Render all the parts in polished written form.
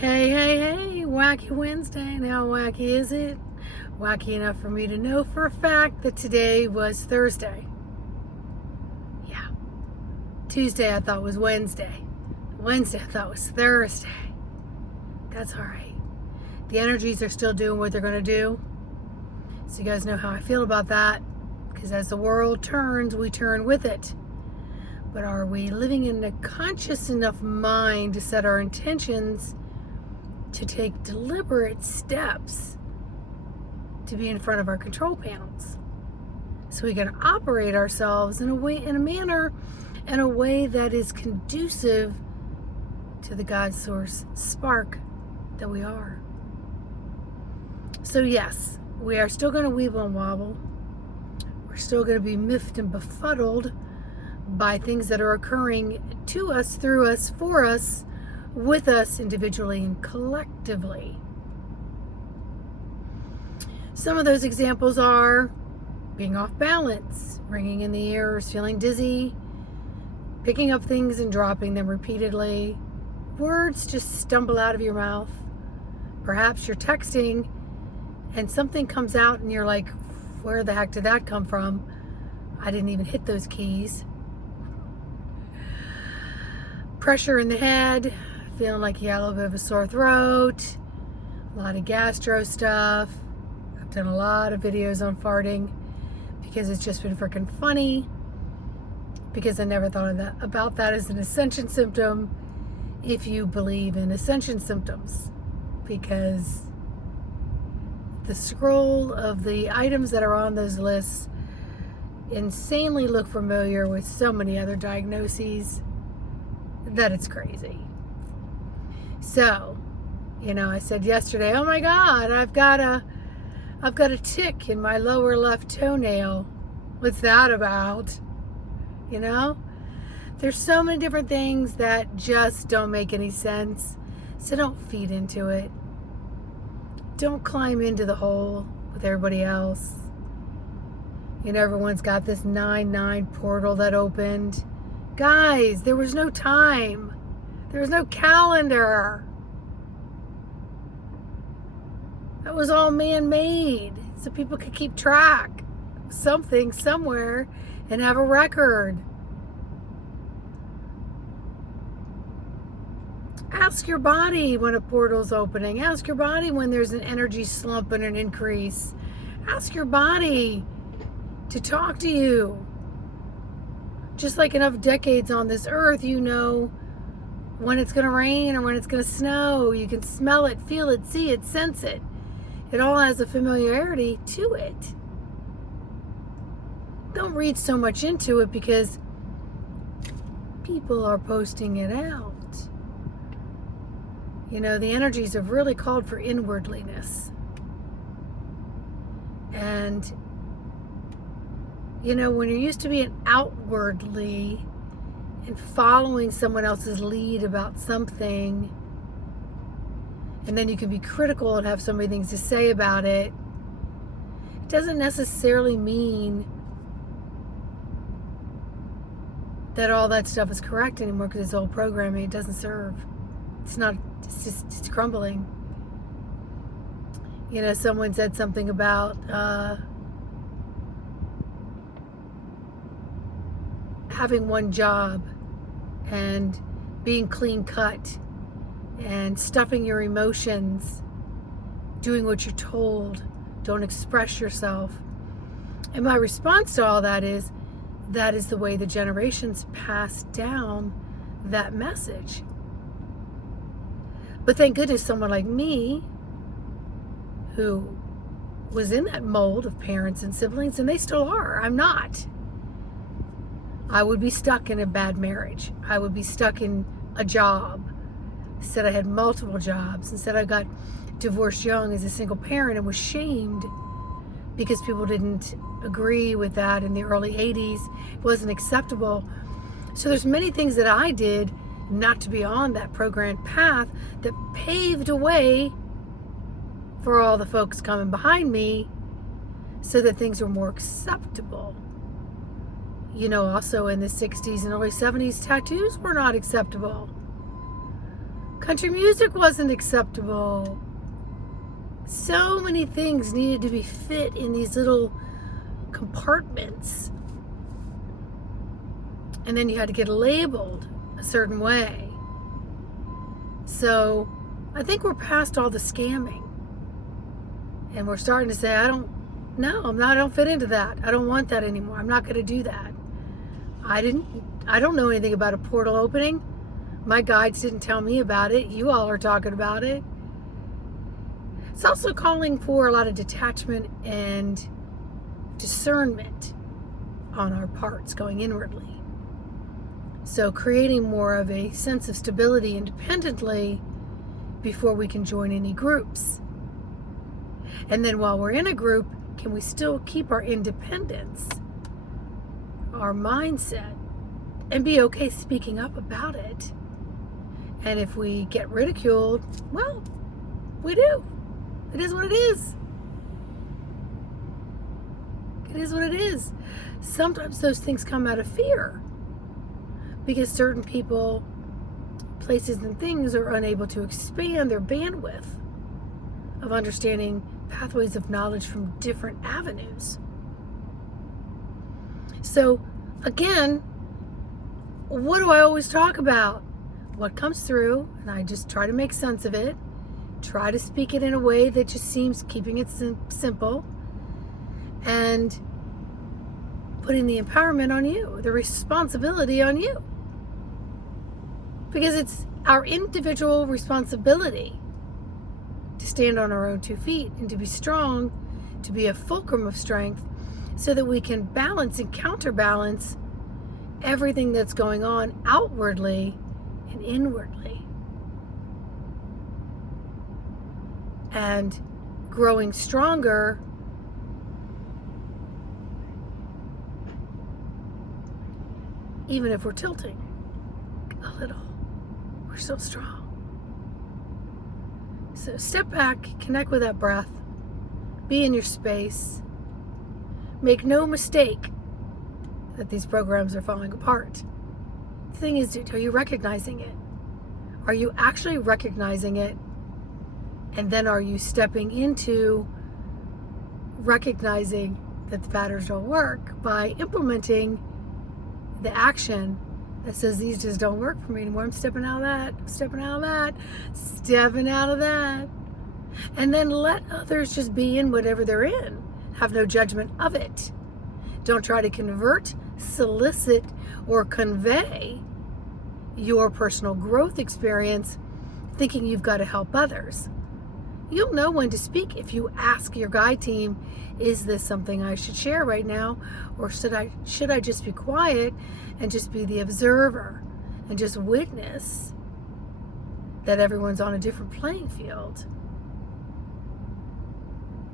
Hey, hey, hey, Wacky Wednesday. And how wacky is it? Wacky enough for me to know for a fact that today was Thursday. Yeah. Tuesday I thought was Wednesday. Wednesday I thought was Thursday. That's all right. The energies are still doing what they're going to do. So you guys know how I feel about that. Because as the world turns, we turn with it. But are we living in a conscious enough mind to set our intentions to take deliberate steps to be in front of our control panels, so we can operate ourselves in a manner that is conducive to the God source spark that we are. So yes, we are still going to weeble and wobble. We're still going to be miffed and befuddled by things that are occurring to us, through us, for us, with us individually and collectively. Some of those examples are being off balance, ringing in the ears, feeling dizzy, picking up things and dropping them repeatedly. Words just stumble out of your mouth. Perhaps you're texting and something comes out and you're like, where the heck did that come from? I didn't even hit those keys. Pressure in the head, feeling like you got a little bit of a sore throat, a lot of gastro stuff. I've done a lot of videos on farting because it's just been freaking funny, because I never thought about that as an ascension symptom, if you believe in ascension symptoms, because the scroll of the items that are on those lists insanely look familiar with so many other diagnoses that it's crazy. So, I said yesterday, oh my God, I've got a tick in my lower left toenail. What's that about? There's so many different things that just don't make any sense. So don't feed into it. Don't climb into the hole with everybody else. Everyone's got this 9/9 portal that opened. Guys, there was no time. There was no calendar. That was all man-made, so people could keep track of something somewhere and have a record. Ask your body when a portal's opening. Ask your body when there's an energy slump and an increase. Ask your body to talk to you. Just like enough decades on this earth, when it's going to rain or when it's going to snow. You can smell it, feel it, see it, sense it. It all has a familiarity to it. Don't read so much into it because people are posting it out. The energies have really called for inwardliness. And, when you're used to being outwardly and following someone else's lead about something, and then you can be critical and have so many things to say about it, it doesn't necessarily mean that all that stuff is correct anymore, because it's old programming. It doesn't serve. It's crumbling. Someone said something about having one job and being clean cut and stuffing your emotions, doing what you're told, don't express yourself. And my response to all that is the way the generations passed down that message. But thank goodness someone like me, who was in that mold of parents and siblings, and they still are. I'm not. I would be stuck in a bad marriage. I would be stuck in a job. Said I had multiple jobs, and said I got divorced young as a single parent and was shamed because people didn't agree with that in the early 80s. It wasn't acceptable. So there's many things that I did not to be on that programmed path that paved a way for all the folks coming behind me so that things were more acceptable. Also in the 60s and early 70s, tattoos were not acceptable. Country music wasn't acceptable. So many things needed to be fit in these little compartments. And then you had to get labeled a certain way. So I think we're past all the scamming. And we're starting to say, I don't fit into that. I don't want that anymore. I'm not going to do that. I don't know anything about a portal opening. My guides didn't tell me about it. You all are talking about it. It's also calling for a lot of detachment and discernment on our parts, going inwardly. So creating more of a sense of stability independently before we can join any groups. And then while we're in a group, can we still keep our independence, our mindset, and be okay speaking up about it? And if we get ridiculed, well, we do. It is what it is. It is what it is. Sometimes those things come out of fear because certain people, places, and things are unable to expand their bandwidth of understanding pathways of knowledge from different avenues. So, again, what do I always talk about? What comes through, and I just try to make sense of it. Try to speak it in a way that just seems keeping it simple, and putting the empowerment on you, the responsibility on you. Because it's our individual responsibility to stand on our own 2 feet and to be strong, to be a fulcrum of strength, so that we can balance and counterbalance everything that's going on outwardly and inwardly. And growing stronger even if we're tilting a little, we're still strong. So step back, connect with that breath, be in your space. Make no mistake that these programs are falling apart. The thing is, are you recognizing it? Are you actually recognizing it? And then are you stepping into recognizing that the patterns don't work by implementing the action that says these just don't work for me anymore? I'm stepping out of that, stepping out of that, stepping out of that. And then let others just be in whatever they're in. Have no judgment of it. Don't try to convert, solicit, or convey your personal growth experience thinking you've got to help others. You'll know when to speak if you ask your guide team, is this something I should share right now? Or should I just be quiet and just be the observer and just witness that everyone's on a different playing field?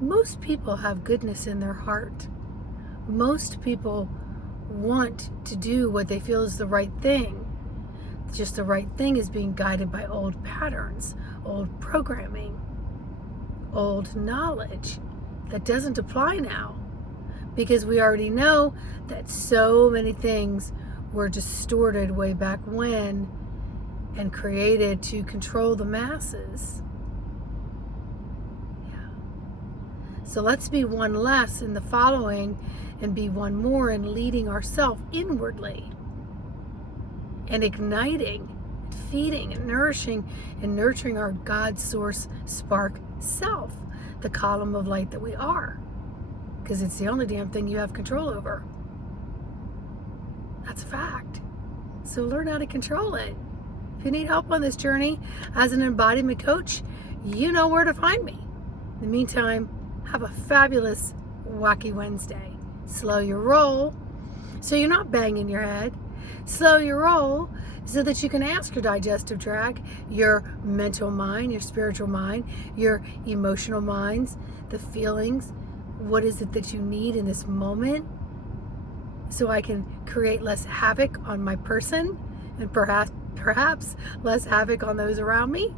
Most people have goodness in their heart. Most people want to do what they feel is the right thing. Just the right thing is being guided by old patterns, old programming, old knowledge that doesn't apply now, because we already know that so many things were distorted way back when and created to control the masses. Yeah. So let's be one less in the following and be one more in leading ourselves inwardly and igniting, feeding and nourishing and nurturing our God source spark self, the column of light that we are, because it's the only damn thing you have control over. That's a fact. So learn how to control it. If you need help on this journey as an embodiment coach, you know where to find me. In the meantime, have a fabulous Whacky Wednesday. Slow your roll so you're not banging your head. Slow your roll so that you can ask your digestive tract, your mental mind, your spiritual mind, your emotional minds, the feelings, what is it that you need in this moment, so I can create less havoc on my person and perhaps less havoc on those around me.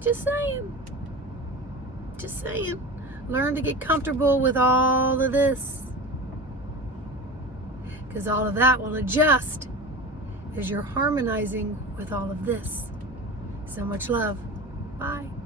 Just saying. Just saying. Learn to get comfortable with all of this, because all of that will adjust as you're harmonizing with all of this. So much love. Bye.